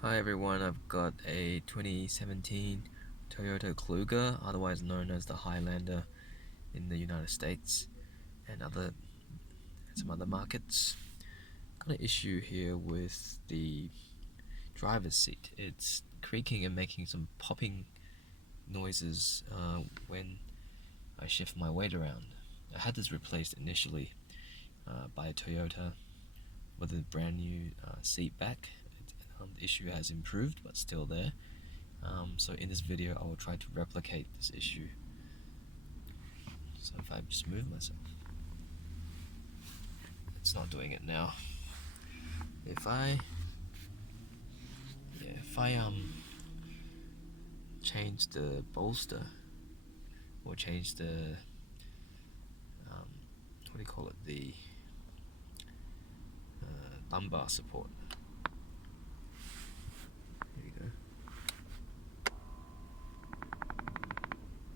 Hi everyone, I've got a 2017 Toyota Kluger, otherwise known as the Highlander in the United States and some other markets. Got an issue here with the driver's seat. It's creaking and making some popping noises when I shift my weight around. I had this replaced initially by a Toyota with a brand new seat back. The issue has improved but still there. So in this video I will try to replicate this issue. So if I just move myself, it's not doing it now. If I change the bolster or change the what do you call it, the lumbar support. There you go.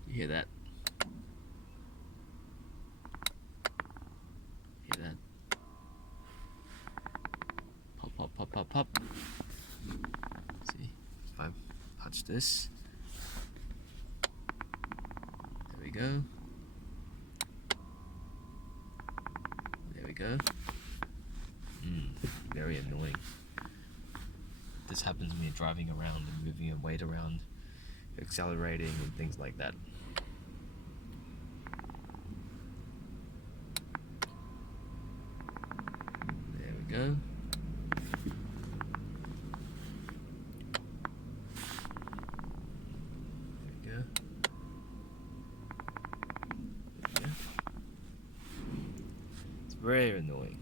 You hear that? Hear that? Pop, pop, pop, pop, pop. See, if I touch this, there we go. There we go. Very annoying. This happens when you're driving around and moving your weight around, accelerating and things like that. There we go. There we go. There we go. It's very annoying.